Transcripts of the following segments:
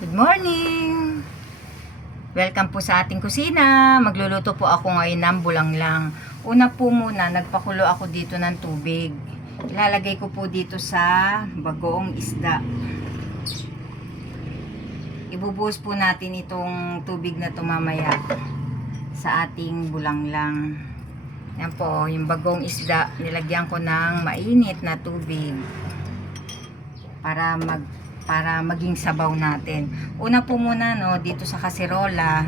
Good morning! Welcome po sa ating kusina. Magluluto po ako ngayon ng bulanglang. Una po muna, nagpakulo ako dito ng tubig. Ilalagay ko po dito sa bagoong isda. Ibubuhos po natin itong tubig na ito mamaya sa ating bulanglang. Yan po, yung bagong isda, nilagyan ko ng mainit na tubig para maging sabaw natin. Una po muna dito sa kaserola,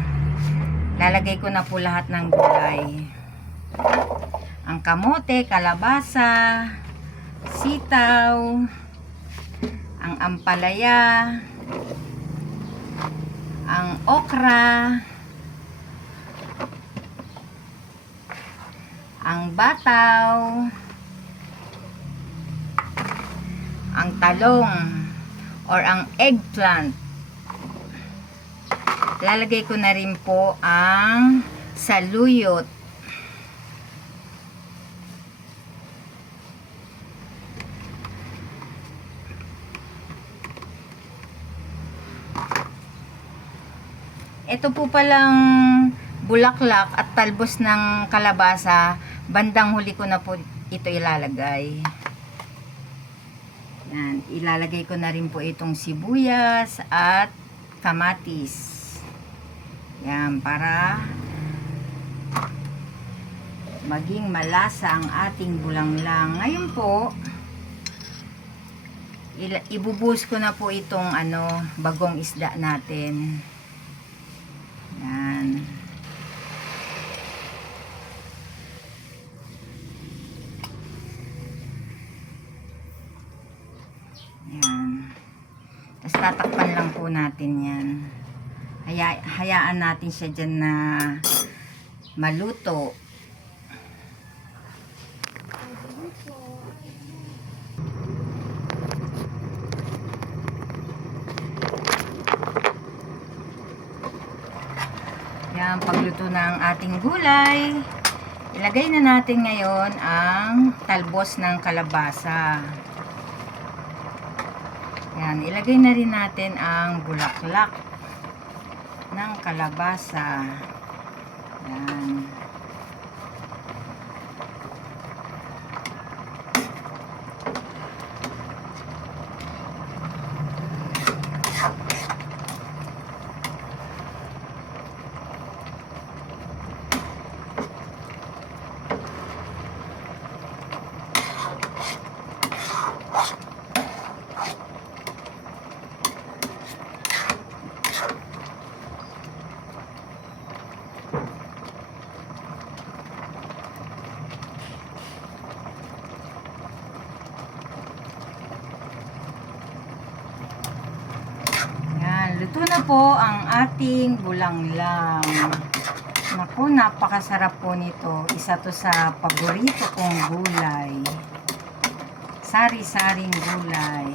lalagay ko na po lahat ng gulay. Ang kamote, kalabasa, sitaw, ang ampalaya, ang okra, ang bataw, ang talong or ang eggplant. Lalagay ko na rin po ang saluyot. Ito po palang bulaklak at talbos ng kalabasa, bandang huli ko na po ito ilalagay. Yan, ilalagay ko na rin po itong sibuyas at kamatis. Yan, para maging malasa ang ating bulanglang. Ngayon po, ibubuhos ko na po itong bagong isda natin. Yan. Yan. Tapos tatakpan lang po natin yan. Hayaan natin siya dyan na maluto. Yan, pagluto ng ating gulay, ilagay na natin ngayon ang talbos ng kalabasa. Yan, ilagay na rin natin ang bulaklak ng kalabasa. Yan. Luto na po ang ating bulanglang. Naku, napakasarap po nito. Isa to sa paborito kong gulay. Sari-saring gulay.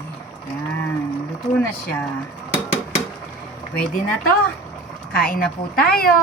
Yan, luto na siya. Pwede na to. Kain na po tayo.